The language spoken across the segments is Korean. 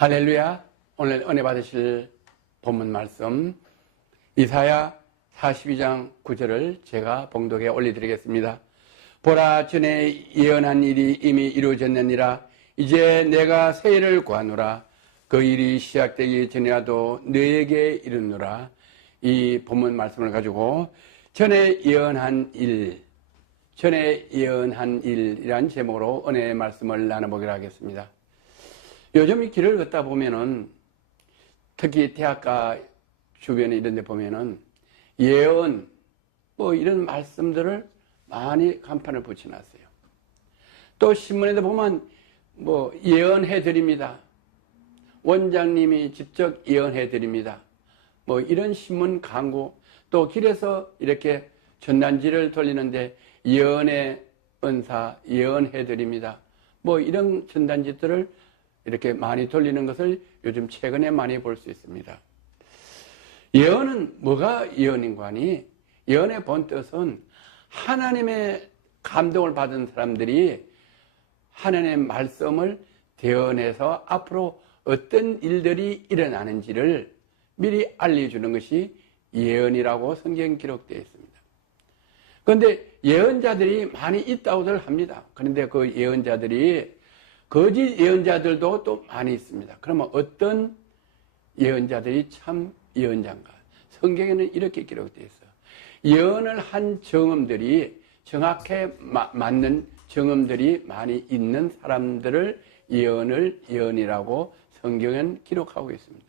할렐루야. 오늘 은혜 받으실 본문 말씀 이사야 42장 9절을 제가 봉독에 올려드리겠습니다. 보라, 전에 예언한 일이 이미 이루어졌느니라. 이제 내가 새 일을 구하노라. 그 일이 시작되기 전이라도 너에게 이르노라. 이 본문 말씀을 가지고 전에 예언한 일이란 제목으로 은혜의 말씀을 나눠보기로 하겠습니다. 요즘 이 길을 걷다 보면은, 특히 대학가 주변에 이런 데 보면은 예언 이런 말씀들을 많이 간판을 붙여놨어요. 또 신문에도 보면 예언해 드립니다. 원장님이 직접 예언해 드립니다. 이런 신문 광고, 또 길에서 이렇게 전단지를 돌리는데 예언의 은사, 예언해 드립니다. 이런 전단지들을 이렇게 많이 돌리는 것을 요즘 최근에 많이 볼 수 있습니다. 예언은 뭐가 예언인가니? 예언의 본 뜻은 하나님의 감동을 받은 사람들이 하나님의 말씀을 대언해서 앞으로 어떤 일들이 일어나는지를 미리 알려주는 것이 예언이라고 성경에 기록되어 있습니다. 그런데 예언자들이 많이 있다고들 합니다. 그런데 그 예언자들이 거짓 예언자들도 또 많이 있습니다. 그러면 어떤 예언자들이 참 예언자인가? 성경에는 이렇게 기록되어 있어요. 예언을 한 정엄들이 정확해 맞는 정엄들이 많이 있는 사람들을 예언이라고 성경은 기록하고 있습니다.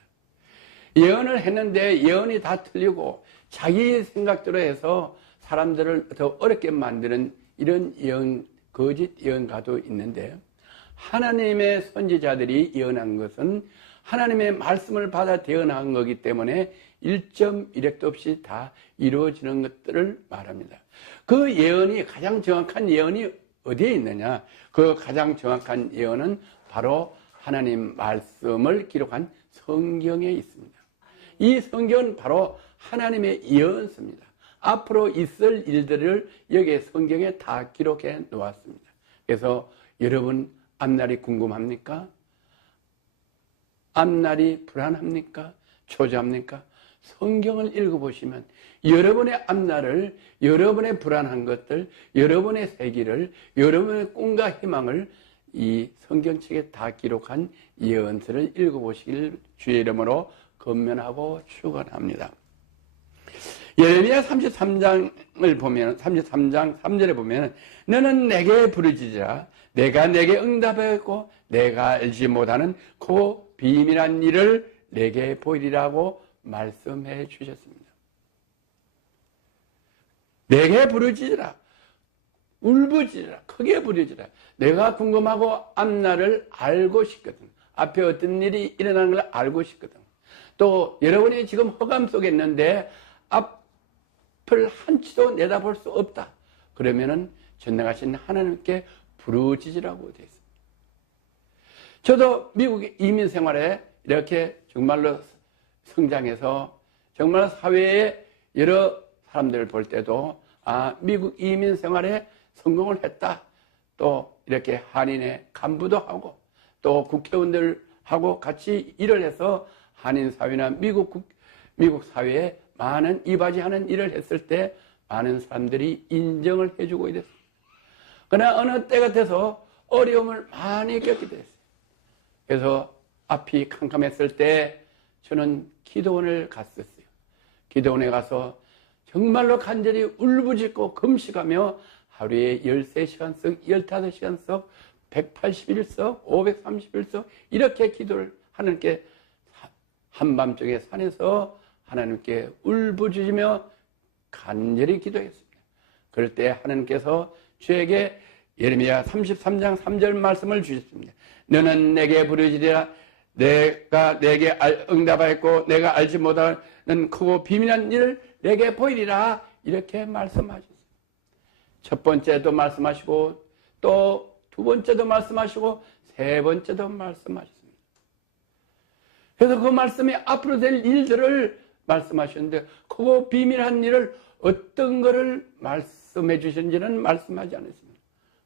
예언을 했는데 예언이 다 틀리고 자기 생각대로 해서 사람들을 더 어렵게 만드는 이런 거짓 예언가도 있는데, 하나님의 선지자들이 예언한 것은 하나님의 말씀을 받아 대언한 거기 때문에 1.1획도 없이 다 이루어지는 것들을 말합니다. 그 예언이, 가장 정확한 예언이 어디에 있느냐? 그 가장 정확한 예언은 바로 하나님 말씀을 기록한 성경에 있습니다. 이 성경은 바로 하나님의 예언서입니다. 앞으로 있을 일들을 여기에 성경에 다 기록해 놓았습니다. 그래서 여러분, 앞날이 궁금합니까? 앞날이 불안합니까? 초조합니까? 성경을 읽어보시면 여러분의 앞날을, 여러분의 불안한 것들, 여러분의 세기를, 여러분의 꿈과 희망을 이 성경책에 다 기록한 예언서를 읽어보시길 주의 이름으로 권면하고 축원합니다. 예레미야 33장을 보면, 33장 3절에 보면, 너는 내게 부르짖으라. 내가 내게 응답하였고 내가 알지 못하는 그 비밀한 일을 내게 보이리라고 말씀해 주셨습니다. 내게 부르짖으라. 울부짖으라. 크게 부르짖으라. 내가 궁금하고 앞날을 알고 싶거든. 앞에 어떤 일이 일어나는 걸 알고 싶거든. 또 여러분이 지금 허감 속에 있는데 앞을 한치도 내다볼 수 없다. 그러면은 전능하신 하나님께 부르짖으라고 되어 있습니다. 저도 미국의 이민 생활에 이렇게 정말로 성장해서 정말 사회에 여러 사람들을 볼 때도 미국 이민 생활에 성공을 했다. 또 이렇게 한인의 간부도 하고 또 국회의원들하고 같이 일을 해서 한인 사회나 미국 사회에 많은 이바지하는 일을 했을 때 많은 사람들이 인정을 해주고 이랬습니다. 그러나 어느 때가 돼서 어려움을 많이 겪게 됐어요. 그래서 앞이 캄캄했을 때 저는 기도원을 갔었어요. 기도원에 가서 정말로 간절히 울부짖고 금식하며 하루에 13시간씩, 15시간씩, 180일씩, 530일씩 이렇게 기도를 하나님께 한밤중에 산에서 하나님께 울부짖으며 간절히 기도했습니다. 그럴 때 하나님께서 저에게 예레미야 33장 3절 말씀을 주셨습니다. 너는 내게 부르짖으라. 내가 내게 응답하였고 내가 알지 못하는 크고 비밀한 일을 내게 보이리라. 이렇게 말씀하셨어요. 첫 번째도 말씀하시고 또 두 번째도 말씀하시고 세 번째도 말씀하셨습니다. 그래서 그 말씀이 앞으로 될 일들을 말씀하셨는데 크고 비밀한 일을 어떤 거를 말씀해 주셨는지는 말씀하지 않았습니다.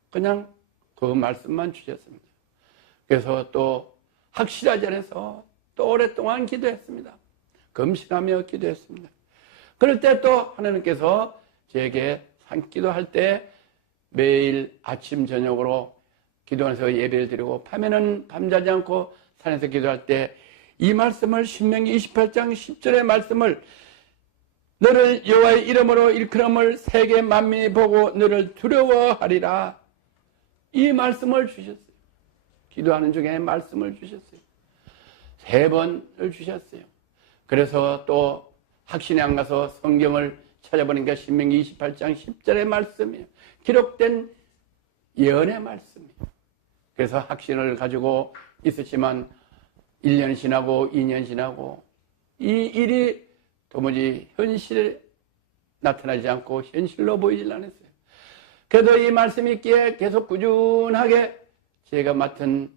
그냥 그 말씀만 주셨습니다. 그래서 또 확실하지 않아서 또 오랫동안 기도했습니다. 금식하며 기도했습니다. 그럴 때 또 하나님께서 저에게 산기도할 때 매일 아침 저녁으로 기도하면서 예배를 드리고 밤에는 밤자지 않고 산에서 기도할 때 이 말씀을 신명기 28장 10절의 말씀을 너를 여호와의 이름으로 일컬음을 세계 만민이 보고 너를 두려워하리라, 이 말씀을 주셨어요. 기도하는 중에 말씀을 주셨어요. 3번을 주셨어요. 그래서 또 학신에 안 가서 성경을 찾아보니까 신명기 28장 10절의 말씀이에요. 기록된 예언의 말씀이에요. 그래서 학신을 가지고 있었지만 1년 지나고 2년 지나고 이 일이 도무지 현실에 나타나지 않고 현실로 보이질 않았어요. 그래도 이 말씀이 있기에 계속 꾸준하게 제가 맡은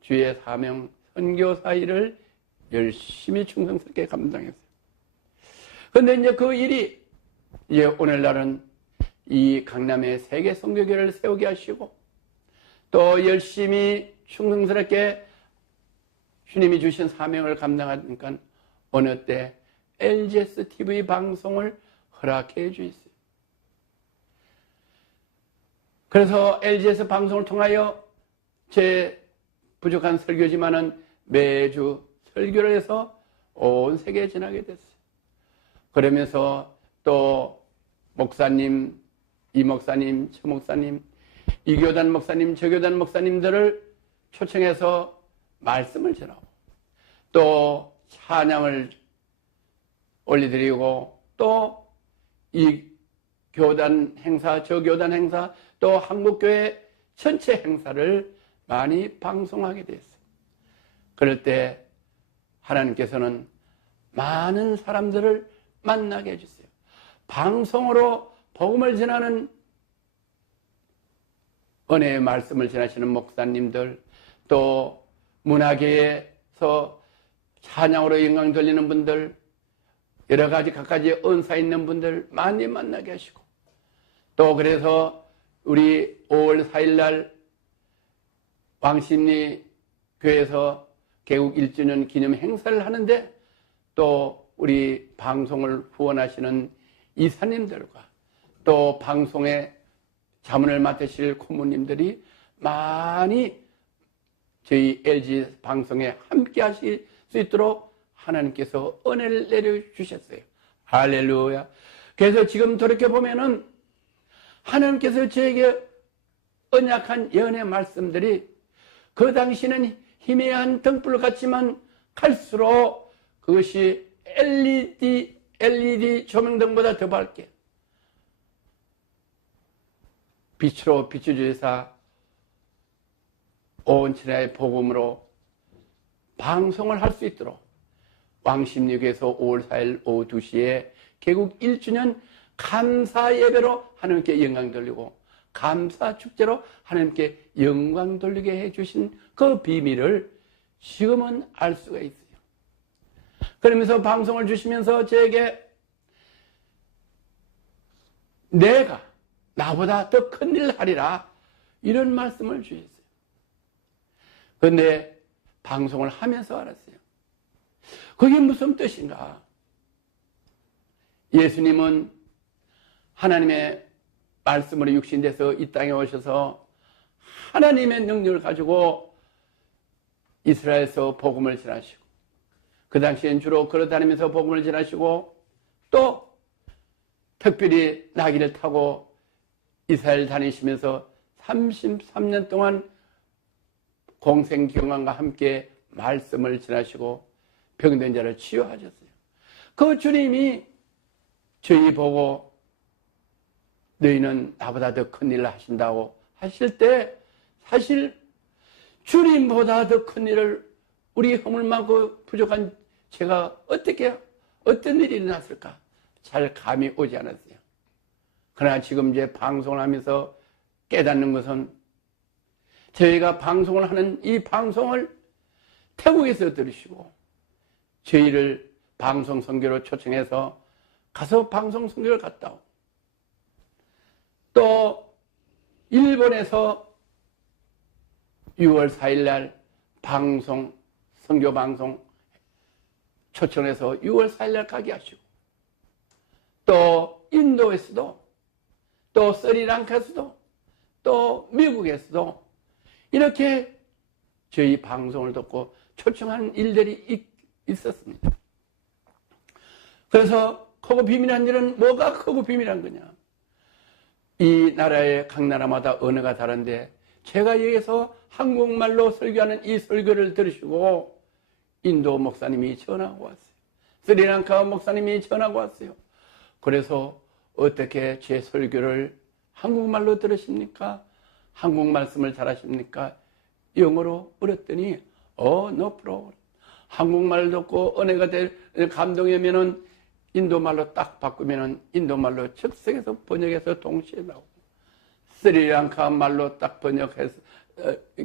주의 사명 선교사 일을 열심히 충성스럽게 감당했어요. 그런데 이제 그 일이 이제 오늘날은 이 강남에 세계 선교교회를 세우게 하시고 또 열심히 충성스럽게 주님이 주신 사명을 감당하니까 어느 때 LGS TV 방송을 허락해 주셨어요. 그래서 LGS 방송을 통하여 제 부족한 설교지만은 매주 설교를 해서 온 세계에 전하게 됐어요. 그러면서 또 목사님, 이 목사님, 저 목사님, 이 교단 목사님, 저 교단 목사님들을 초청해서 말씀을 전하고 또 찬양을 올려드리고 또 이 교단 행사, 저 교단 행사, 또 한국교회 전체 행사를 많이 방송하게 됐어요. 그럴 때 하나님께서는 많은 사람들을 만나게 해주세요. 방송으로 복음을 전하는 은혜의 말씀을 전하시는 목사님들, 또 문화계에서 찬양으로 영광 돌리는 분들, 여러 가지 각가지 은사 있는 분들 많이 만나게 하시고 또 그래서 우리 5월 4일 날 왕십리 교회에서 개국 1주년 기념 행사를 하는데 또 우리 방송을 후원하시는 이사님들과 또 방송에 자문을 맡으실 고모님들이 많이 저희 LG 방송에 함께 하실 수 있도록 하나님께서 은혜를 내려주셨어요. 할렐루야. 그래서 지금 돌이켜보면은 하나님께서 저에게 언약한 예언의 말씀들이 그 당시는 희미한 등불 같지만 갈수록 그것이 LED 조명등보다 더 밝게 빛으로 비춰주사 온 천하의 복음으로 방송을 할 수 있도록 왕십리교에서 5월 4일 오후 2시에 개국 1주년 감사 예배로 하나님께 영광 돌리고 감사 축제로 하나님께 영광 돌리게 해주신 그 비밀을 지금은 알 수가 있어요. 그러면서 방송을 주시면서 저에게 내가 나보다 더 큰일 하리라 이런 말씀을 주셨어요. 그런데 방송을 하면서 알았어요. 그게 무슨 뜻인가? 예수님은 하나님의 말씀으로 육신돼서 이 땅에 오셔서 하나님의 능력을 가지고 이스라엘에서 복음을 전하시고 그 당시엔 주로 걸어다니면서 복음을 전하시고 또 특별히 나귀를 타고 이스라엘 다니시면서 33년 동안 공생경황과 함께 말씀을 전하시고 병든 자를 치유하셨어요. 그 주님이 저희 보고 너희는 나보다 더 큰 일을 하신다고 하실 때 사실 주님보다 더 큰 일을 우리 허물 많고 부족한 제가 어떤 일이 일어났을까 잘 감이 오지 않았어요. 그러나 지금 이제 방송을 하면서 깨닫는 것은 저희가 방송을 하는 이 방송을 태국에서 들으시고 저희를 방송 선교로 초청해서 가서 방송 선교를 갔다 오고 또 일본에서 6월 4일 날 방송 선교 방송 초청해서 6월 4일날 가게 하시고, 또 인도에서도, 또 스리랑카에서도, 또 미국에서도 이렇게 저희 방송을 듣고 초청하는 일들이 있었습니다. 그래서 크고 비밀한 일은 뭐가 크고 비밀한 거냐? 이 나라의 각 나라마다 언어가 다른데 제가 여기서 한국말로 설교하는 이 설교를 들으시고 인도 목사님이 전화하고 왔어요. 스리랑카 목사님이 전화하고 왔어요. 그래서 어떻게 제 설교를 한국말로 들으십니까? 한국 말씀을 잘하십니까? 영어로 물었더니 no problem. 한국말 듣고 은혜가 될 감동이면은 인도말로 딱 바꾸면은 인도말로 즉석에서 번역해서 동시에 나오고, 스리랑카 말로 딱 번역해서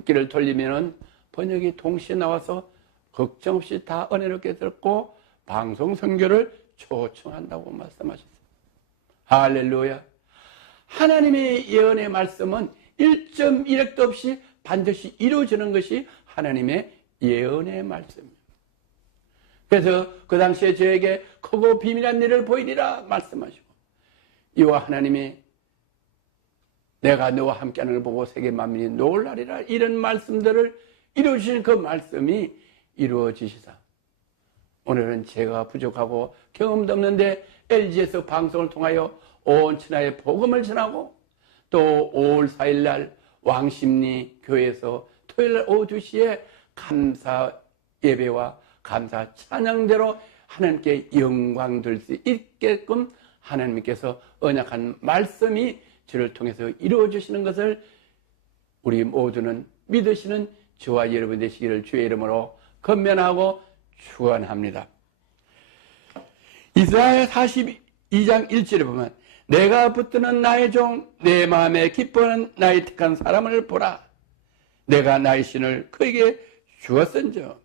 길을 돌리면은 번역이 동시에 나와서 걱정 없이 다 은혜롭게 듣고 방송 선교를 초청한다고 말씀하셨어요. 할렐루야. 하나님의 예언의 말씀은 1.1획도 없이 반드시 이루어지는 것이 하나님의 예언의 말씀입니다. 그래서 그 당시에 저에게 크고 비밀한 일을 보이리라 말씀하시고, 이와 하나님이 내가 너와 함께하는 걸 보고 세계 만민이 놀라리라, 이런 말씀들을 이루어주신 그 말씀이 이루어지시사 오늘은 제가 부족하고 경험도 없는데 LG에서 방송을 통하여 온 천하에 복음을 전하고, 또 5월 4일 날 왕십리 교회에서 토요일 오후 2시에 감사 예배와 감사 찬양대로 하나님께 영광 들 수 있게끔 하나님께서 언약한 말씀이 저를 통해서 이루어지시는 것을 우리 모두는 믿으시는 저와 여러분 되시기를 주의 이름으로 건면하고 축원합니다. 이사야 42장 1절에 보면 내가 붙드는 나의 종 내 마음에 기뻐하는 나의 택한 사람을 보라. 내가 나의 신을 그에게 주었은저.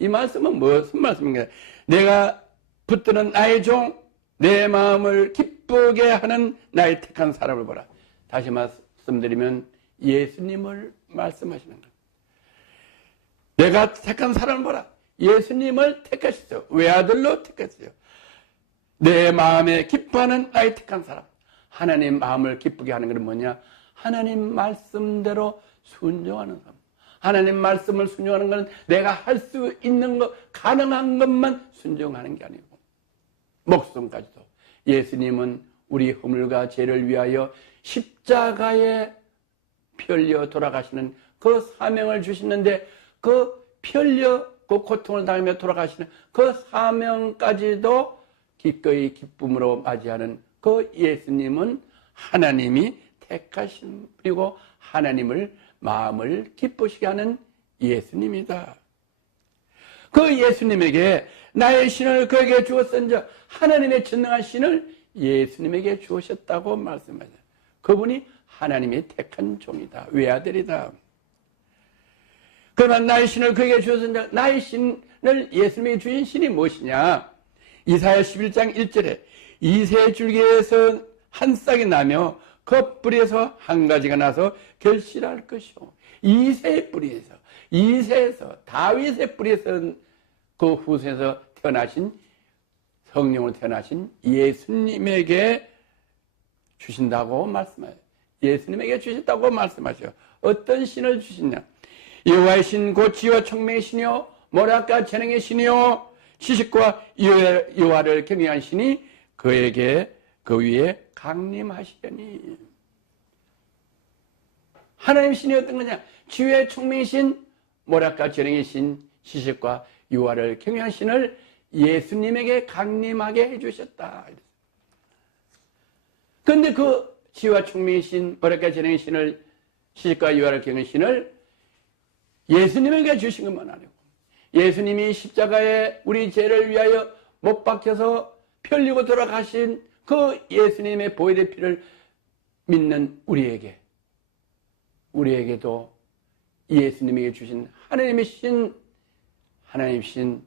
이 말씀은 무슨 말씀인가요? 내가 붙드는 나의 종 내 마음을 기쁘게 하는 나의 택한 사람을 보라. 다시 말씀드리면 예수님을 말씀하시는 거예요. 내가 택한 사람을 보라. 예수님을 택하셨죠. 외아들로 택하셨죠. 내 마음에 기뻐하는 나의 택한 사람. 하나님 마음을 기쁘게 하는 것은 뭐냐? 하나님 말씀대로 순종하는 사람. 하나님 말씀을 순종하는 것은 내가 할 수 있는 것, 가능한 것만 순종하는 게 아니고 목숨까지도. 예수님은 우리 허물과 죄를 위하여 십자가에 피 흘려 돌아가시는 그 사명을 주시는데, 그 피 흘려 그 고통을 당하며 돌아가시는 그 사명까지도 기꺼이 기쁨으로 맞이하는 그 예수님은 하나님이 택하신 분이고 하나님을 마음을 기쁘시게 하는 예수님이다. 그 예수님에게 나의 신을 그에게 주었은즉 하나님의 전능한 신을 예수님에게 주셨다고 말씀하셨어요. 그분이 하나님이 택한 종이다. 외아들이다. 그러면 나의 신을 그에게 주었은즉 나의 신을 예수님에게 주신 신이 무엇이냐? 이사야 11장 1절에 이새 줄기에서 한 싹이 나며 그 뿌리에서 한 가지가 나서 결실할 것이요. 이새의 뿌리에서, 이새에서, 다윗의 뿌리에서 그 후세에서 태어나신, 성령으로 태어나신 예수님에게 주신다고 말씀하세요. 예수님에게 주셨다고 말씀하셔요. 어떤 신을 주시냐? 여호와의 신 곧 지혜와 총명의 신이요 모략과 재능의 신이요 지식과 여호와를 경외한 신이 그에게 그 위에 강림하시려니. 하나님 신이 어떤 거냐? 지혜의 총명의 신, 모략과 재능의 신, 지식과 여호와를 경외한 신을 예수님에게 강림하게 해주셨다. 그런데 그 지혜와 총명의 신, 모략과 재능의 신을, 지식과 여호와를 경외한 신을 예수님에게 주신 것만 아니고, 예수님이 십자가에 우리 죄를 위하여 못 박혀서 피 흘리고 돌아가신 그 예수님의 보혈의 피를 믿는 우리에게도 예수님에게 주신 하나님의 신, 하나님의 신,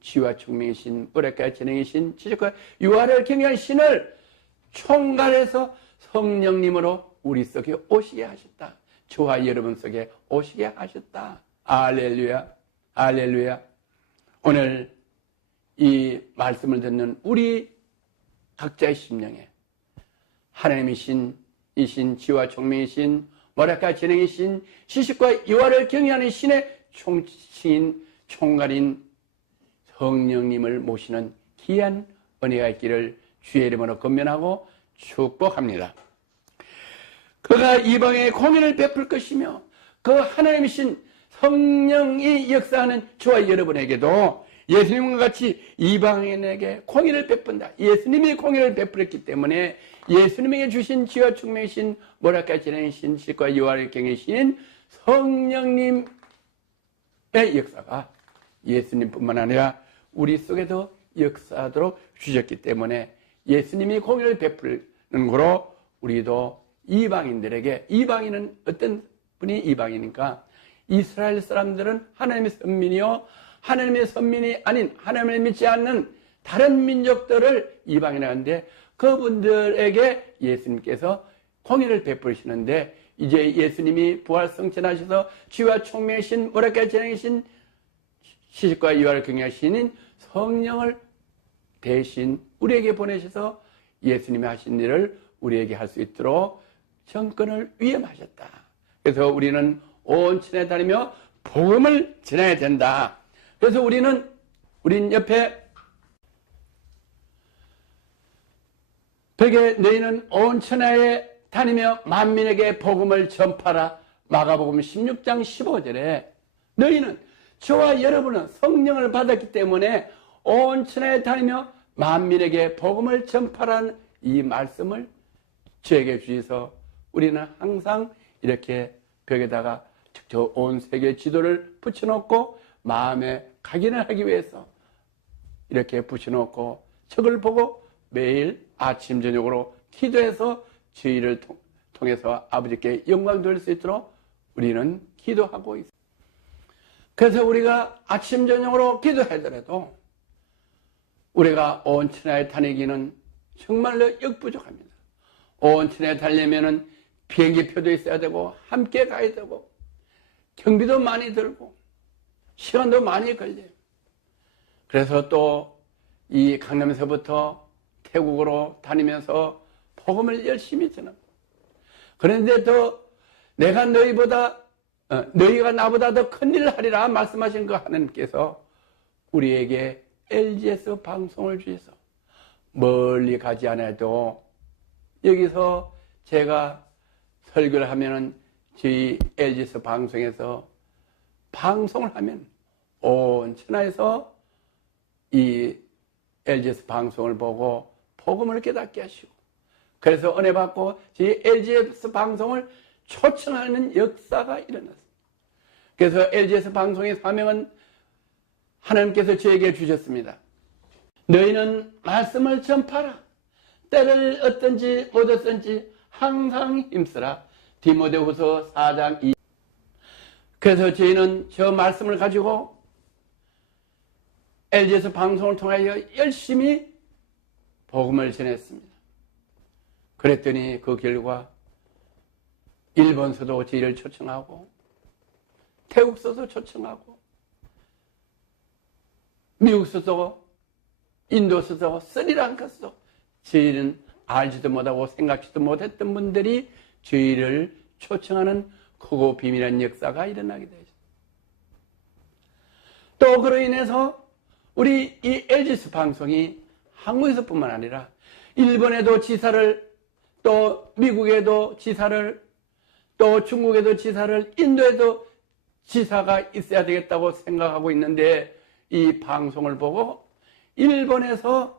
지혜와 총명의 신, 모략과 재능의 신, 지식과 여호와를 경외한 신을 총괄해서 성령님으로 우리 속에 오시게 하셨다. 저와 여러분 속에 오시게 하셨다. 할렐루야, 할렐루야. 오늘 이 말씀을 듣는 우리 각자의 심령에 하나님이신 이신 지와 총명이신 모략과 진행이신 시식과 이화를 경외하는 신의 총칭인 총괄인 성령님을 모시는 귀한 은혜가 있기를 주의 이름으로 건면하고 축복합니다. 그가 이방에 공연을 베풀 것이며 그 하나님이신 성령이 역사하는 저와 여러분에게도 예수님과 같이 이방인에게 공의를 베푼다. 예수님이 공의를 베풀었기 때문에 예수님에게 주신 지와 충명이신 모략과 진행이신 실과 여호와를 경외하신 성령님의 역사가 예수님뿐만 아니라 우리 속에도 역사하도록 주셨기 때문에 예수님이 공의를 베푸는 거로 우리도 이방인들에게, 이방인은 어떤 분이 이방이니까 이스라엘 사람들은 하나님의 선민이요 하나님의 선민이 아닌 하나님을 믿지 않는 다른 민족들을 이방인이라고 하는데 그분들에게 예수님께서 공의를 베푸시는데 이제 예수님이 부활 성천하셔서 지와 총명이신 모략과 진행이신 시식과 이화를 경외하시는 성령을 대신 우리에게 보내셔서 예수님이 하신 일을 우리에게 할 수 있도록 정권을 위임하셨다. 그래서 우리는 온 천에 다니며 복음을 전해야 된다. 그래서 우린 옆에 벽에 너희는 온 천하에 다니며 만민에게 복음을 전파라. 마가복음 16장 15절에 너희는 저와 여러분은 성령을 받았기 때문에 온 천하에 다니며 만민에게 복음을 전파라는 이 말씀을 저에게 주셔서 우리는 항상 이렇게 벽에다가 저 온 세계 지도를 붙여놓고 마음에 각인을 하기 위해서 이렇게 붙여놓고 저걸 보고 매일 아침 저녁으로 기도해서 저희를 통해서 아버지께 영광 돌릴 수 있도록 우리는 기도하고 있습니다. 그래서 우리가 아침 저녁으로 기도하더라도 우리가 온 천하에 다니기는 정말로 역부족합니다. 온 천하에 다니려면은 비행기표도 있어야 되고 함께 가야 되고 경비도 많이 들고 시간도 많이 걸려요. 그래서 또 이 강남에서부터 태국으로 다니면서 복음을 열심히 전합니다. 그런데 더 내가 너희가 나보다 더 큰 일을 하리라 말씀하신 그 하나님께서 우리에게 LGS 방송을 주셔서 멀리 가지 않아도 여기서 제가 설교를 하면은 저희 LGS 방송에서 방송을 하면 온 천하에서 이 LGS 방송을 보고 복음을 깨닫게 하시고 그래서 은혜 받고 저희 LGS 방송을 초청하는 역사가 일어났습니다. 그래서 LGS 방송의 사명은 하나님께서 저에게 주셨습니다. 너희는 말씀을 전파라. 때를 어떤지 못 어떤지 항상 힘쓰라. 디모데후서 4장 2. 그래서 저희는 저 말씀을 가지고 LGS 방송을 통하여 열심히 복음을 전했습니다. 그랬더니 그 결과 일본서도 저희를 초청하고 태국서도 초청하고 미국서도 인도서도 스리랑카서도 저희는 알지도 못하고 생각지도 못했던 분들이 저희를 초청하는 크고 비밀한 역사가 일어나게 되죠. 또 그로 인해서 우리 이 LGS 방송이 한국에서뿐만 아니라 일본에도 지사를, 또 미국에도 지사를, 또 중국에도 지사를, 인도에도 지사가 있어야 되겠다고 생각하고 있는데 이 방송을 보고 일본에서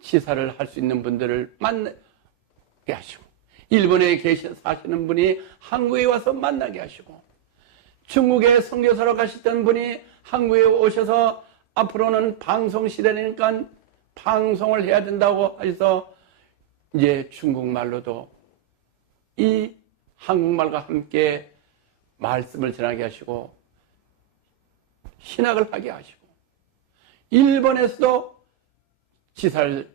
지사를 할 수 있는 분들을 만나게 하시고 일본에 사시는 분이 한국에 와서 만나게 하시고 중국에 선교사로 가셨던 분이 한국에 오셔서 앞으로는 방송 시대니까 방송을 해야 된다고 해서 이제 중국말로도 이 한국말과 함께 말씀을 전하게 하시고 신학을 하게 하시고 일본에서도 지사를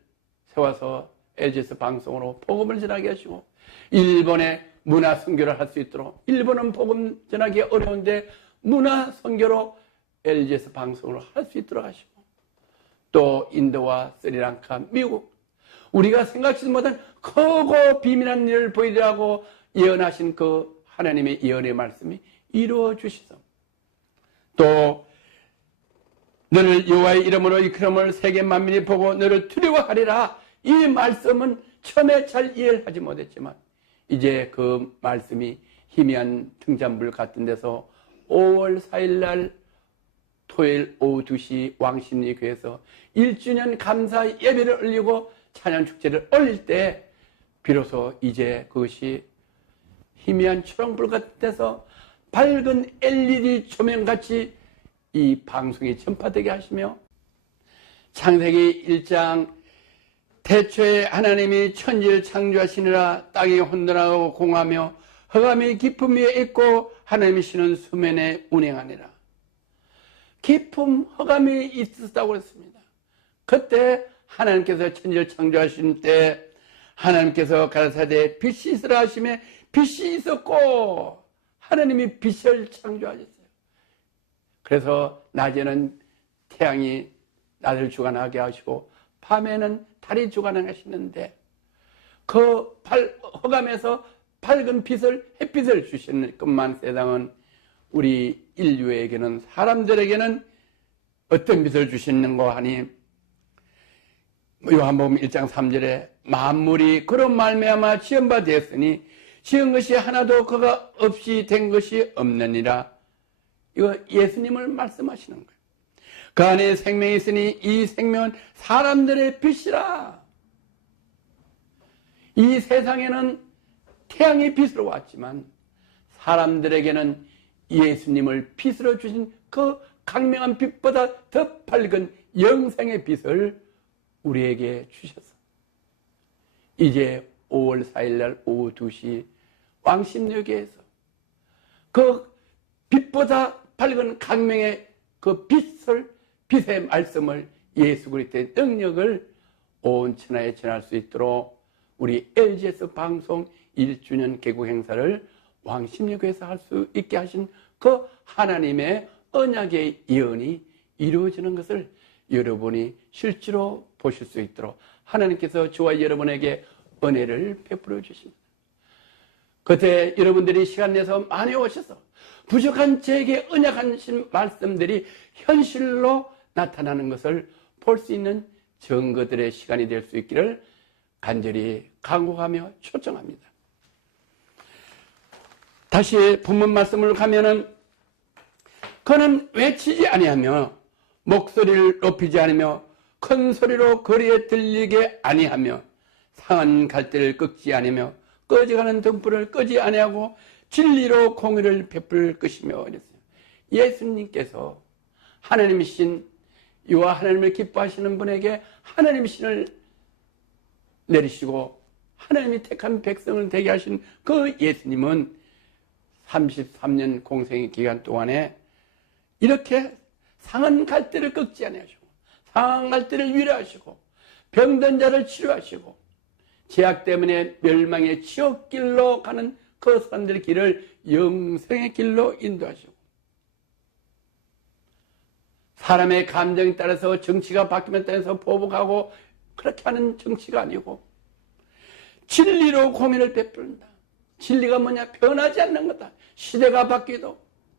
세워서 LGS 방송으로 복음을 전하게 하시고 일본의 문화 선교를 할 수 있도록 일본은 복음 전하기 어려운데 문화 선교로 LG에서 방송을 할 수 있도록 하시고, 또 인도와 스리랑카, 미국, 우리가 생각지도 못한 크고 비밀한 일을 보이더라고 예언하신 그 하나님의 예언의 말씀이 이루어 주시소. 또 너를 여호와의 이름으로 일컬음을 세계 만민이 보고 너를 두려워하리라. 이 말씀은 처음에 잘 이해를 하지 못했지만 이제 그 말씀이 희미한 등잔불 같은 데서 5월 4일 날 토요일 오후 2시 왕십리교회에서 1주년 감사 예배를 올리고 찬양 축제를 올릴 때 비로소 이제 그것이 희미한 초롱불 같은 데서 밝은 LED 조명같이 이 방송이 전파되게 하시며, 창세기 1장 태초에 하나님이 천지를 창조하시느라 땅이 혼돈하고 공하며 흑암이 깊음 위에 있고 하나님이 쉬는 수면에 운행하니라. 깊음 흑암이 있었다고 했습니다. 그때 하나님께서 천지를 창조하신 때 하나님께서 가라사대 빛이 있으라 하시매 빛이 있었고 하나님이 빛을 창조하셨어요. 그래서 낮에는 태양이 낮을 주관하게 하시고 밤에는 달이 주관하시는데 그 흑암에서 밝은 빛을, 햇빛을 주시는 것만 세상은 우리 인류에게는, 사람들에게는 어떤 빛을 주시는가 하니 요한복음 1장 3절에 만물이 그런 말미암아 지은 바 되었으니 지은 것이 하나도 그가 없이 된 것이 없느니라. 이거 예수님을 말씀하시는 거예요. 그 안에 생명이 있으니 이 생명은 사람들의 빛이라. 이 세상에는 태양이 빛으로 왔지만 사람들에게는 예수님을 빛으로 주신 그 강명한 빛보다 더 밝은 영생의 빛을 우리에게 주셔서 이제 5월 4일 날 오후 2시 왕십리교회에서 그 빛보다 밝은 강명의 그 빛의 말씀을, 예수 그리스도의 능력을 온 천하에 전할 수 있도록 우리 LGS 방송 1주년 개국 행사를 왕십리교회에서 할 수 있게 하신 그 하나님의 언약의 예언이 이루어지는 것을 여러분이 실제로 보실 수 있도록 하나님께서 저와 여러분에게 은혜를 베풀어 주십니다. 그때 여러분들이 시간 내서 많이 오셔서 부족한 제게 언약하신 말씀들이 현실로 나타나는 것을 볼 수 있는 증거들의 시간이 될 수 있기를 간절히 간구하며 초청합니다. 다시 본문 말씀을 가면은 그는 외치지 아니하며 목소리를 높이지 않으며 큰 소리로 거리에 들리게 아니하며 상한 갈대를 꺾지 않으며 꺼져가는 등불을 끄지 아니하고 진리로 공의를 베풀 것이며 이랬어요. 예수님께서 하나님이신 이와 하나님을 기뻐하시는 분에게 하나님의 신을 내리시고 하나님이 택한 백성을 되게 하신 그 예수님은 33년 공생의 기간 동안에 이렇게 상한 갈대를 꺾지 아니하시고 상한 갈대를 위로하시고 병든 자를 치료하시고 죄악 때문에 멸망의 지옥길로 가는 그 사람들의 길을 영생의 길로 인도하시고 사람의 감정에 따라서 정치가 바뀌면 따라서 보복하고 그렇게 하는 정치가 아니고 진리로 공의를 베푼다. 진리가 뭐냐? 변하지 않는 거다. 시대가 바뀌도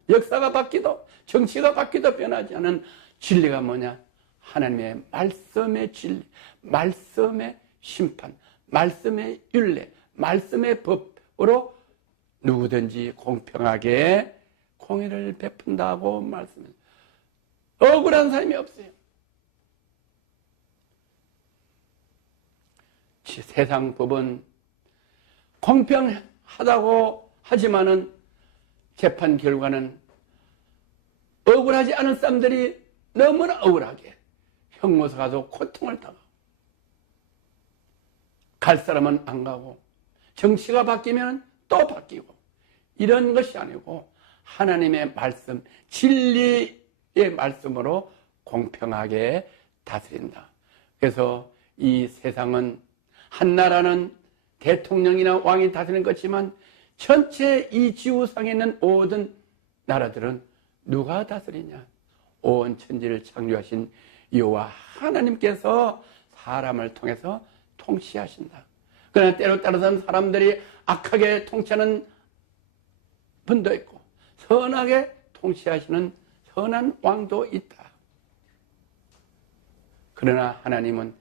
역사가 바뀌도 정치가 바뀌도 변하지 않은 진리가 뭐냐? 하나님의 말씀의 진리, 말씀의 심판, 말씀의 율례, 말씀의 법으로 누구든지 공평하게 공의를 베푼다고 말씀해요. 억울한 사람이 없어요. 세상 법은 공평하다고 하지만은 재판 결과는 억울하지 않은 사람들이 너무나 억울하게 형무소 가서 고통을 당하고 갈 사람은 안 가고 정치가 바뀌면 또 바뀌고 이런 것이 아니고 하나님의 말씀, 진리의 말씀으로 공평하게 다스린다. 그래서 이 세상은 한 나라는 대통령이나 왕이 다스리는 것이지만 전체 이 지구상에 있는 모든 나라들은 누가 다스리냐? 온 천지를 창조하신 여호와 하나님께서 사람을 통해서 통치하신다. 그러나 때로 따라서는 사람들이 악하게 통치하는 분도 있고 선하게 통치하시는 선한 왕도 있다. 그러나 하나님은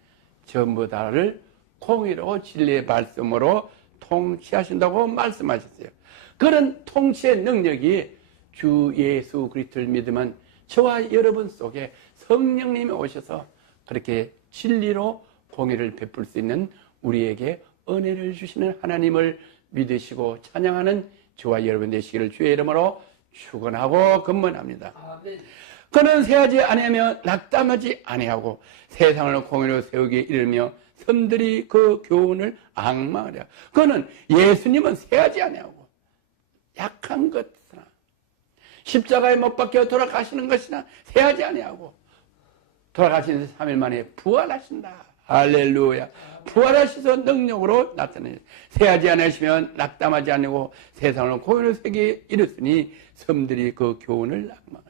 전부 다를 공의로 진리의 말씀으로 통치하신다고 말씀하셨어요. 그런 통치의 능력이 주 예수 그리스도를 믿으면 저와 여러분 속에 성령님이 오셔서 그렇게 진리로 공의를 베풀 수 있는 우리에게 은혜를 주시는 하나님을 믿으시고 찬양하는 저와 여러분 되시기를 주의 이름으로 축원하고 건면합니다. 아멘. 그는 세하지 아니하며 낙담하지 아니하고 세상을 공의로 세우기 이르며 섬들이 그 교훈을 앙망하랴. 그는 예수님은 세하지 아니하고 약한 것이나 십자가에 못 박혀 돌아가시는 것이나 세하지 아니하고 돌아가신 3일 만에 부활하신다. 할렐루야. 부활하셔서 능력으로 나타내요. 세하지 않으시면 낙담하지 아니고 세상을 공의로 세기 이르으니 섬들이 그 교훈을 낭망하라.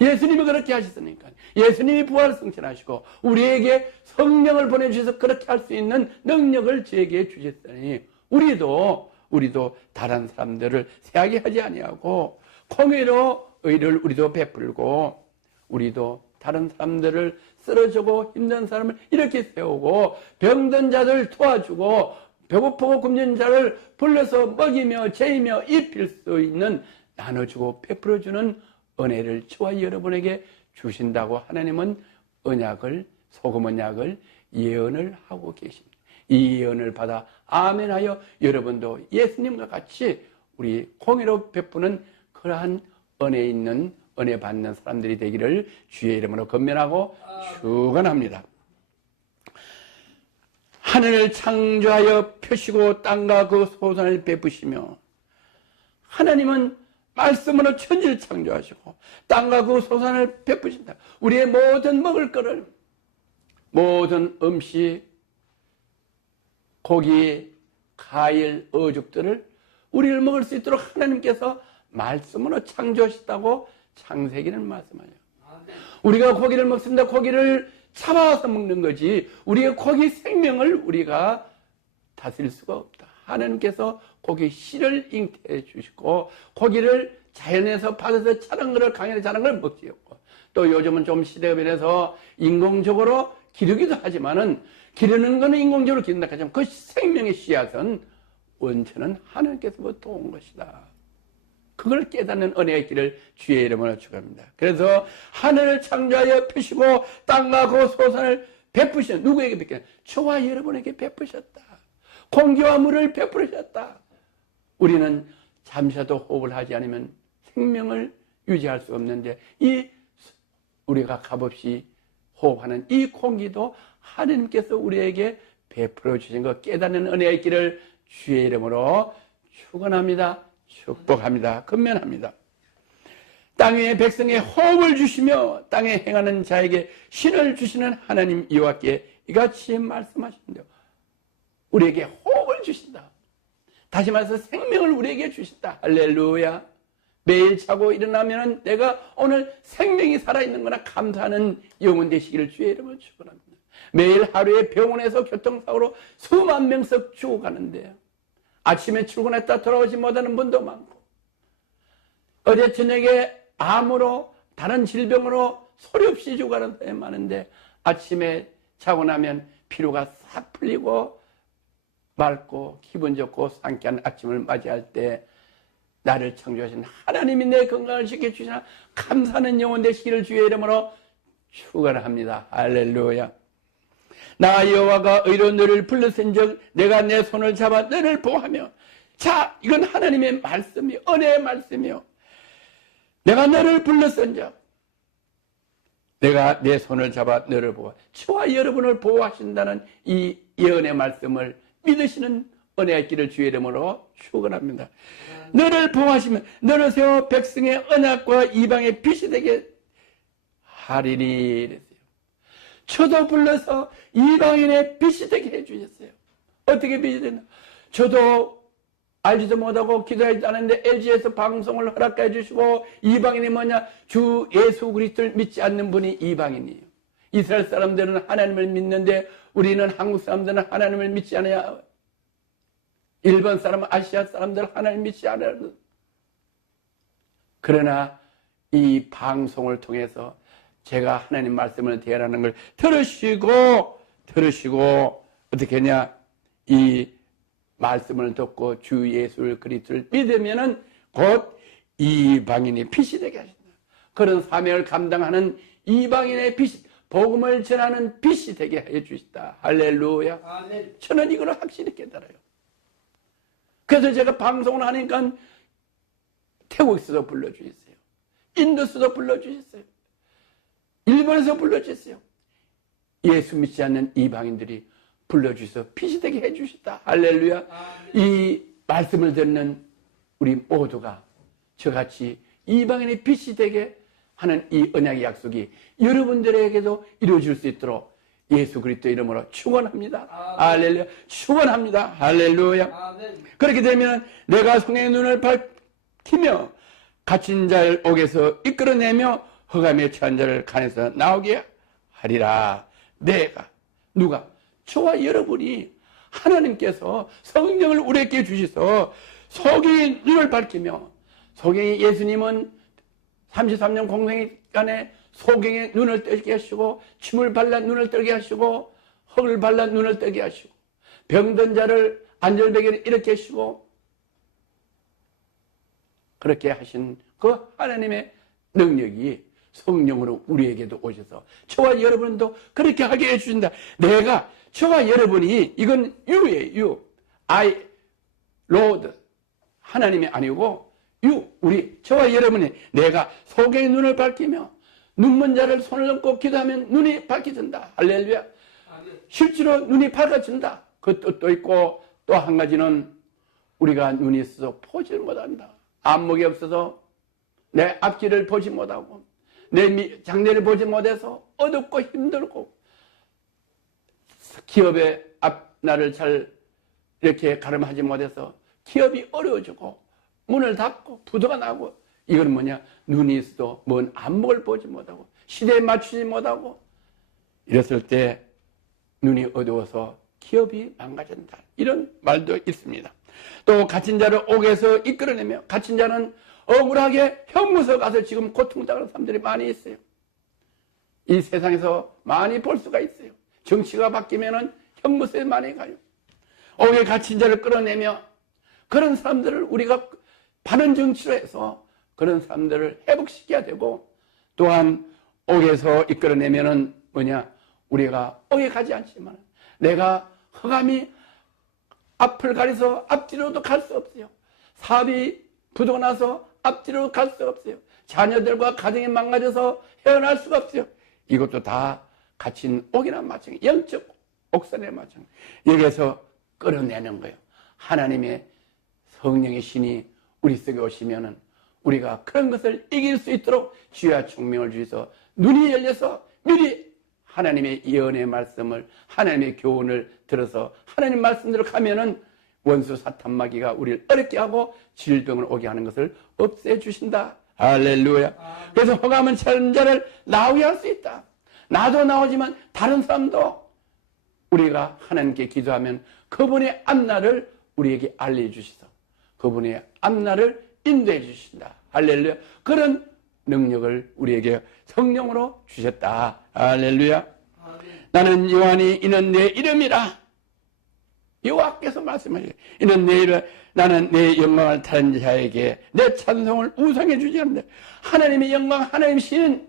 예수님이 그렇게 하셨으니까 예수님이 부활을 성취하시고 우리에게 성령을 보내주셔서 그렇게 할 수 있는 능력을 저에게 주셨으니 우리도 다른 사람들을 세하게 하지 아니하고 공의로 의를 우리도 베풀고 우리도 다른 사람들을 쓰러지고 힘든 사람을 이렇게 세우고 병든 자들 도와주고 배고프고 굶는 자를 불러서 먹이며 재이며 입힐 수 있는 나눠주고 베풀어주는 은혜를 저와 여러분에게 주신다고 하나님은 언약을 소금 언약을 예언을 하고 계십니다. 이 예언을 받아 아멘하여 여러분도 예수님과 같이 우리 공의로 베푸는 그러한 은혜 있는 은혜 받는 사람들이 되기를 주의 이름으로 건면하고 축원합니다. 하늘을 창조하여 펴시고 땅과 그 소산을 베푸시며 하나님은 말씀으로 천지를 창조하시고 땅과 그 소산을 베푸신다. 우리의 모든 먹을 거를 모든 음식 고기, 과일, 어죽들을 우리를 먹을 수 있도록 하나님께서 말씀으로 창조하셨다고 창세기는 말씀하죠. 우리가 고기를 먹습니다. 고기를 잡아서 먹는 거지 우리의 고기 생명을 우리가 다스릴 수가 없다. 하나님께서 고기 씨를 잉태해 주시고 고기를 자연에서 받아서 자란 것을 강연에 자란 걸 먹지 없고 또 요즘은 좀 시대가 변해서 인공적으로 기르기도 하지만은 기르는 거는 인공적으로 기른다 하지만 그 생명의 씨앗은 원천은 하나님께서부터 온 것이다. 그걸 깨닫는 은혜의 길을 주의 이름으로 축원합니다. 그래서 하늘을 창조하여 펴시고 땅과 그 소산을 베푸신 누구에게 베푸셨다? 저와 여러분에게 베푸셨다. 공기와 물을 베푸셨다. 우리는 잠시라도 호흡을 하지 않으면 생명을 유지할 수 없는데 우리가 값없이 호흡하는 이 공기도 하나님께서 우리에게 베풀어 주신 것 깨닫는 은혜의 길을 주의 이름으로 축원합니다. 축복합니다. 건면합니다. 땅 위에 백성에 호흡을 주시며 땅에 행하는 자에게 신을 주시는 하나님 여호와께 이같이 말씀하시는데요. 우리에게 호흡을 주신다. 다시 말해서 생명을 우리에게 주신다. 할렐루야. 매일 자고 일어나면 내가 오늘 생명이 살아있는 거나 감사하는 영혼 되시기를 주의 이름으로 축원합니다. 매일 하루에 병원에서 교통사고로 수만 명씩 죽어가는데 아침에 출근했다 돌아오지 못하는 분도 많고 어제 저녁에 암으로 다른 질병으로 소리 없이 죽어가는 사람이 많은데 아침에 자고 나면 피로가 싹 풀리고 맑고 기분 좋고 상쾌한 아침을 맞이할 때 나를 창조하신 하나님이 내 건강을 지켜주시나 감사하는 영혼 되시기를 주의 이름으로 축원합니다. 할렐루야. 나 여호와가 의로운 너를 불렀은즉 내가 내 손을 잡아 너를 보호하며 자 이건 하나님의 말씀이요 은혜의 말씀이요 내가 너를 불렀은즉 내가 내 손을 잡아 너를 보호 저와 여러분을 보호하신다는 이 예언의 말씀을 믿으시는 은혜의 길을 주의 이름으로 축원합니다. 너를 보호하시면 너를 세워 백성의 언약과 이방의 빛이 되게 하리니 이랬어요. 저도 불러서 이방인의 빛이 되게 해주셨어요. 어떻게 빛이 되나? 저도 알지도 못하고 기도하지도 않았는데 LG에서 방송을 허락해 주시고, 이방인이 뭐냐? 주 예수 그리스도를 믿지 않는 분이 이방인이에요. 이스라엘 사람들은 하나님을 믿는데 우리는 한국 사람들은 하나님을 믿지 않아요. 일본 사람, 아시아 사람들은 하나님 믿지 않아요. 그러나 이 방송을 통해서 제가 하나님 말씀을 대하는 걸 들으시고 어떻게 하냐? 이 말씀을 듣고 주 예수 그리스도를 믿으면은 곧 이방인의 빛이 되게 하신다. 그런 사명을 감당하는 이방인의 빛, 복음을 전하는 빛이 되게 해 주시다. 할렐루야. 아멘. 저는 이걸 확실히 깨달아요. 그래서 제가 방송을 하니까 태국에서도 불러주셨어요. 인도에서도 불러주셨어요. 일본에서 불러주셨어요. 예수 믿지 않는 이방인들이 불러주셔서 빛이 되게 해주셨다. 할렐루야. 이 말씀을 듣는 우리 모두가 저같이 이방인의 빛이 되게 하는 이 언약의 약속이 여러분들에게도 이루어질 수 있도록 예수 그리스도 이름으로 축원합니다. 할렐루야. 축원합니다. 할렐루야. 그렇게 되면 내가 성령의 눈을 밝히며 갇힌 자를 옥에서 이끌어내며 흑암에 처한 자를 간에서 나오게 하리라. 내가 누가? 저와 여러분이 하나님께서 성령을 우리에게 주셔서 성경의 눈을 밝히며, 성경이 예수님은 33년 공생애간에 소경의 눈을 뜨게 하시고, 침을 발라 눈을 뜨게 하시고, 흙을 발라 눈을 뜨게 하시고, 병든 자를 안절베개를 이렇게 하시고, 그렇게 하신 그 하나님의 능력이 성령으로 우리에게도 오셔서 저와 여러분도 그렇게 하게 해주신다. 내가 저와 여러분이, 이건 유예요. I, Lord, 하나님이 아니고 우리 저와 여러분이, 내가 소경의 눈을 밝히며 눈먼 자를 손을 얹고 기도하면 눈이 밝혀진다. 할렐루야. 실제로 눈이 밝아진다. 그 뜻도 있고, 또 한 가지는 우리가 눈이 있어서 보지를 못한다. 안목이 없어서 내 앞길을 보지 못하고 내 장래를 보지 못해서 어둡고 힘들고, 기업의 앞날을 잘 이렇게 가름하지 못해서 기업이 어려워지고 문을 닫고 부도가 나고, 이건 뭐냐? 눈이 있어도 먼 안목을 보지 못하고 시대에 맞추지 못하고, 이랬을 때 눈이 어두워서 기업이 망가진다. 이런 말도 있습니다. 또 갇힌 자를 옥에서 이끌어내며, 갇힌 자는 억울하게 형무소 가서 지금 고통당하는 사람들이 많이 있어요. 이 세상에서 많이 볼 수가 있어요. 정치가 바뀌면은 형무소에 많이 가요. 옥에 갇힌 자를 끌어내며, 그런 사람들을 우리가 바른 정치로 해서 그런 사람들을 회복시켜야 되고, 또한 옥에서 이끌어내면은 뭐냐? 우리가 옥에 가지 않지만 내가 흑암이 앞을 가려서 앞뒤로도 갈 수 없어요. 사업이 부도가 나서 앞뒤로 갈 수 없어요. 자녀들과 가정이 망가져서 헤어날 수가 없어요. 이것도 다 갇힌 옥이나 마찬가지, 영적 옥선에 마찬가지. 여기에서 끌어내는 거예요. 하나님의 성령의 신이 우리 속에 오시면은 우리가 그런 것을 이길 수 있도록 지혜와 총명을 주셔서 눈이 열려서 미리 하나님의 예언의 말씀을, 하나님의 교훈을 들어서 하나님 말씀대로 가면은 원수 사탄 마귀가 우리를 어렵게 하고 질병을 오게 하는 것을 없애주신다. 할렐루야. 그래서 흑암은 처한 자를 나오게 할 수 있다. 나도 나오지만 다른 사람도 우리가 하나님께 기도하면 그분의 앞날을 우리에게 알려주시서 그분의 앞날을 인도해 주신다. 할렐루야. 그런 능력을 우리에게 성령으로 주셨다. 할렐루야. 나는 요한이 이는 내 이름이라. 여호와께서 말씀하시죠. 이는 내 이름, 나는 내 영광을 타는 자에게 내 찬송을 우상해 주지 않는다. 하나님의 영광, 하나님 신을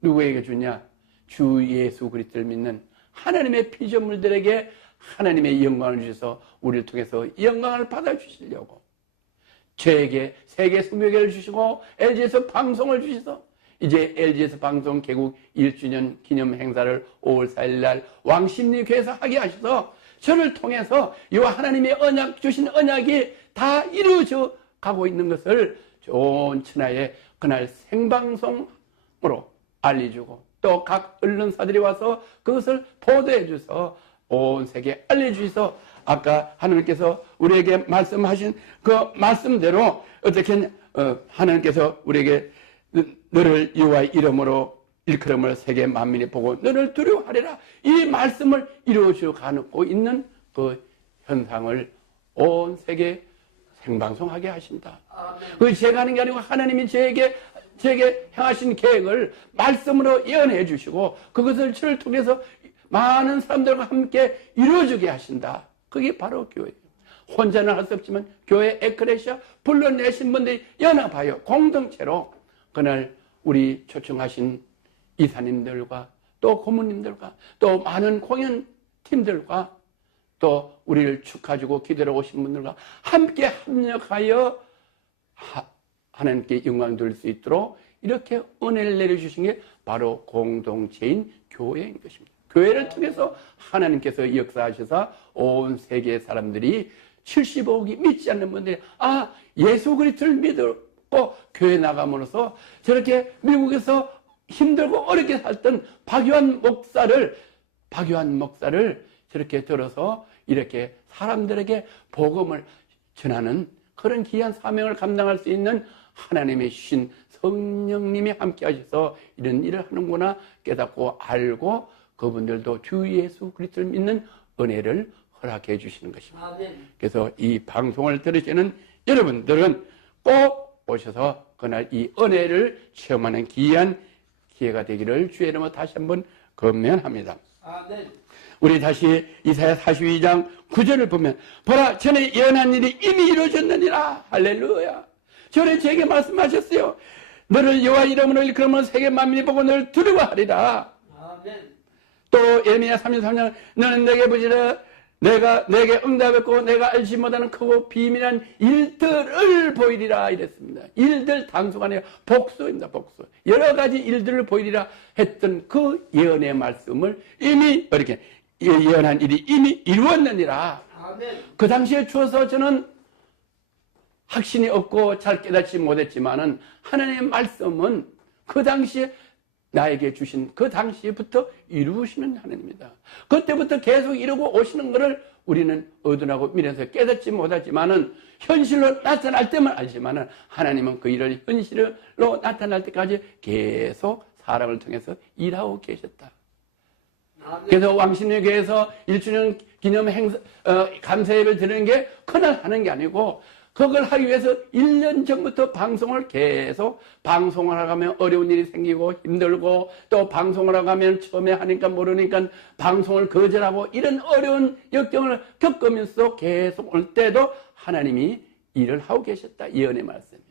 누구에게 주냐? 주 예수 그리스도를 믿는 하나님의 피조물들에게 하나님의 영광을 주셔서 우리를 통해서 영광을 받아주시려고 저에게 세계 성교회를 주시고 LG에서 방송을 주셔서 이제 LG에서 방송 개국 1주년 기념 행사를 5월 4일 날 왕십리교회에서 하게 하셔서 저를 통해서 이 하나님의 언약 주신 언약이 다 이루어져 가고 있는 것을 좋은 천하의 그날 생방송으로 알려주고 또 각 언론사들이 와서 그것을 보도해 줘서 온 세계에 알려주셔서 아까 하나님께서 우리에게 말씀하신 그 말씀대로 어떻게 하나님께서 우리에게 너를 여호와의 이름으로 일컬음을 세계 만민이 보고 너를 두려워하리라, 이 말씀을 이루어져 가고 있는 그 현상을 온 세계 생방송하게 하신다. 그 제가 하는 게 아니고 하나님이 제게 향하신 계획을 말씀으로 예언해 주시고 그것을 저를 통해서 많은 사람들과 함께 이루어지게 하신다. 그게 바로 교회예요. 혼자는 할 수 없지만 교회 에클레시아 불러내신 분들이 연합하여 공동체로 그날 우리 초청하신 이사님들과 또 고모님들과 또 많은 공연팀들과 또 우리를 축하주고 기도로 오신 분들과 함께 합력하여 하나님께 영광 돌릴 수 있도록 이렇게 은혜를 내려주신 게 바로 공동체인 교회인 것입니다. 교회를 통해서 하나님께서 역사하셔서 온 세계 사람들이 75억이 믿지 않는 분들이 예수 그리스도를 믿고 교회 나감으로써 저렇게 미국에서 힘들고 어렵게 살던 박유한 목사를 저렇게 들어서 이렇게 사람들에게 복음을 전하는 그런 귀한 사명을 감당할 수 있는 하나님의 신 성령님이 함께 하셔서 이런 일을 하는구나 깨닫고 알고 그분들도 주 예수 그리스도를 믿는 은혜를 허락해 주시는 것입니다. 그래서 이 방송을 들으시는 여러분들은 꼭 오셔서 그날 이 은혜를 체험하는 귀한 기회가 되기를 주의 이름으로 다시 한번 권면합니다. 우리 다시 이사야 42장 9절을 보면 보라 전에 예언한 일이 이미 이루어졌느니라. 할렐루야. 전에 제게 말씀하셨어요. 너를 여호와 이름으로 일컬으면 세계 만민이 보고 너를 두려워하리라. 또 예레미야 33장 너는 내게 보시라 내가 내게 응답했고 내가 알지 못하는 크고 비밀한 일들을 보이리라 이랬습니다. 일들 단수가 아니라 복수입니다. 복수. 여러 가지 일들을 보이리라 했던 그 예언의 말씀을 이미 이렇게 예언한 일이 이미 이루었느니라. 그 당시에 주어서 저는 확신이 없고 잘 깨닫지 못했지만은 하나님의 말씀은 그 당시에 나에게 주신 그 당시부터 이루시는 하나님입니다. 그때부터 계속 이루고 오시는 것을 우리는 의존하고 미래에서 깨닫지 못하지만은 현실로 나타날 때만 알지만은 하나님은 그 일을 현실로 나타날 때까지 계속 사람을 통해서 일하고 계셨다. 그래서 왕십리교회에서 1주년 기념 행사, 감사예배를 드리는 게 그날 하는 게 아니고 그걸 하기 위해서 1년 전부터 방송을 계속 방송을 하면 어려운 일이 생기고 힘들고 또 방송을 하면 처음에 하니까 모르니까 방송을 거절하고 이런 어려운 역경을 겪으면서 계속 올 때도 하나님이 일을 하고 계셨다. 예언의 말씀입니다.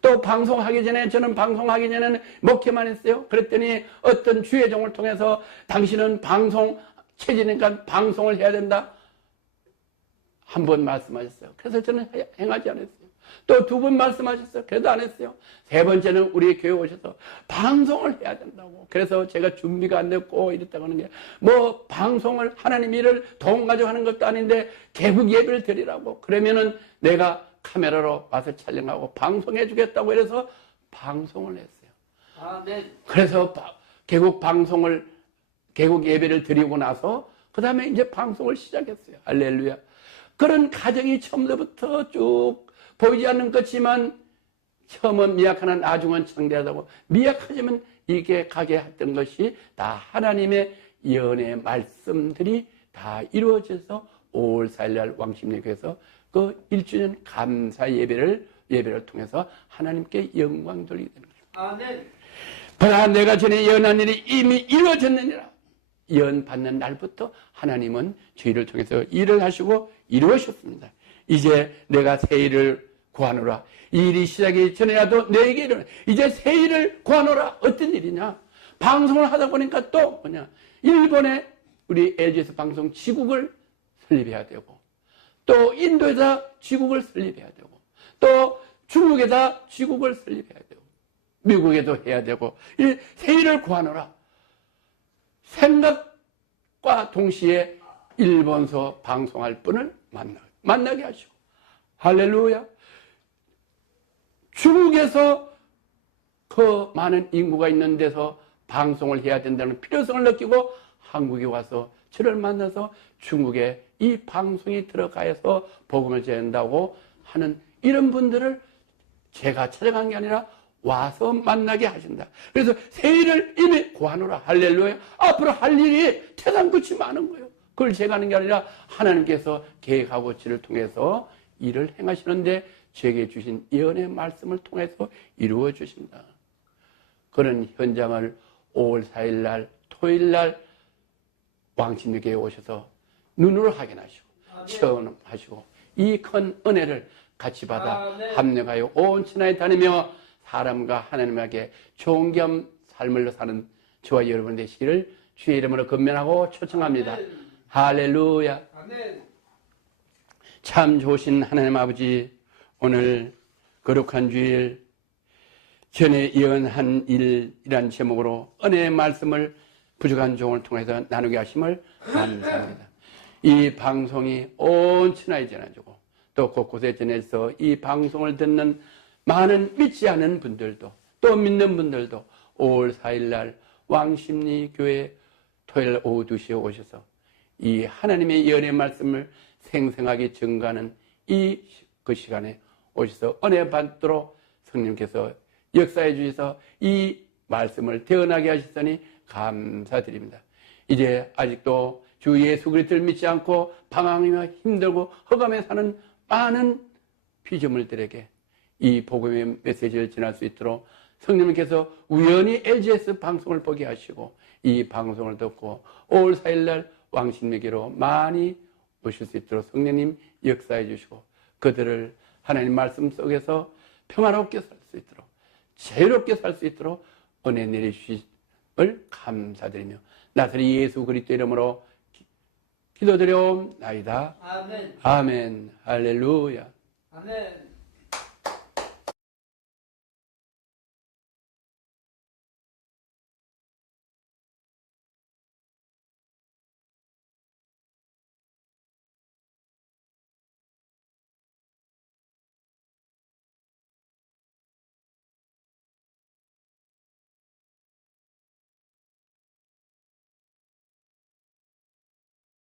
또 방송하기 전에 저는 방송하기 전에는 목회만 했어요. 그랬더니 어떤 주회종을 통해서 당신은 방송 체질이니까 방송을 해야 된다. 한 번 말씀하셨어요. 그래서 저는 행하지 않았어요. 또 두 번 말씀하셨어요. 그래도 안 했어요. 세 번째는 우리 교회 오셔서 방송을 해야 된다고. 그래서 제가 준비가 안 됐고 이랬다고 하는 게 뭐 방송을 하나님 일을 돈 가지고 하는 것도 아닌데 개국 예배를 드리라고. 그러면은 내가 카메라로 와서 촬영하고 방송해 주겠다고 해서 방송을 했어요. 그래서 개국 예배를 드리고 나서 그 다음에 이제 방송을 시작했어요. 할렐루야. 그런 가정이 처음부터 쭉 보이지 않는 것지만 처음은 미약하나 나중은 창대하다고 미약하지만 이게 가게 했던 것이 다 하나님의 예언의 말씀들이 다 이루어져서 5월 4일날 왕십리교에서 그 1주년 감사 예배를 통해서 하나님께 영광 돌리게 되는 거죠. 보라 내가 전에 예언한 일이 이미 이루어졌느니라. 예언 받는 날부터 하나님은 저희를 통해서 일을 하시고 이루어졌습니다. 이제 내가 새 일을 구하노라. 이 일이 시작이 전에라도 내게 일어나. 이제 새 일을 구하노라. 어떤 일이냐? 방송을 하다 보니까 또 뭐냐? 일본에 우리 LG에서 방송 지국을 설립해야 되고 또 인도에다 지국을 설립해야 되고 또 중국에다 지국을 설립해야 되고 미국에도 해야 되고 새 일을 구하노라. 생각과 동시에 일본서 방송할 분을 만나게 하시고 할렐루야. 중국에서 그 많은 인구가 있는 데서 방송을 해야 된다는 필요성을 느끼고 한국에 와서 저를 만나서 중국에 이 방송이 들어가서 복음을 전한다고 하는 이런 분들을 제가 찾아간 게 아니라 와서 만나게 하신다. 그래서 세일을 이미 구하노라. 할렐루야. 앞으로 할 일이 태산끝이 많은 거예요. 그걸 제가 하는 게 아니라 하나님께서 계획하고 지를 통해서 일을 행하시는데 제게 주신 예언의 말씀을 통해서 이루어 주신다. 그런 현장을 5월 4일 날 토요일 날 왕십리교에 오셔서 눈으로 확인하시고 체험하시고 이 큰 은혜를 같이 받아 합력하여 온 천하에 다니며 사람과 하나님에게 좋은 겸 삶을 사는 저와 여러분 되시기를 주의 이름으로 건면하고 초청합니다. 할렐루야. 참 좋으신 하나님 아버지, 오늘 거룩한 주일 전에 예언한 일이란 제목으로 은혜의 말씀을 부족한 종을 통해서 나누게 하심을 감사합니다. 이 방송이 온 천하에 전해지고 또 곳곳에 전해서 이 방송을 듣는 많은 믿지 않은 분들도 또 믿는 분들도 5월 4일 날 왕십리교회 토요일 오후 2시에 오셔서 이 하나님의 예언의 말씀을 생생하게 증거하는 그 시간에 오셔서 은혜 받도록 성령께서 역사해 주셔서 이 말씀을 태어나게 하셨으니 감사드립니다. 이제 아직도 주 예수 그리스도를 믿지 않고 방황이며 힘들고 허감에 사는 많은 피조물들에게 이 복음의 메시지를 전할 수 있도록 성령님께서 우연히 LGS 방송을 보게 하시고 이 방송을 듣고 5월 4일 날 왕십리교로 많이 오실 수 있도록 성령님 역사해 주시고 그들을 하나님 말씀 속에서 평화롭게 살 수 있도록 자유롭게 살 수 있도록 은혜 내리주심을 감사드리며 나사렛 예수 그리스도 이름으로 기도드려옵나이다. 아멘. 아멘. 할렐루야. 아멘.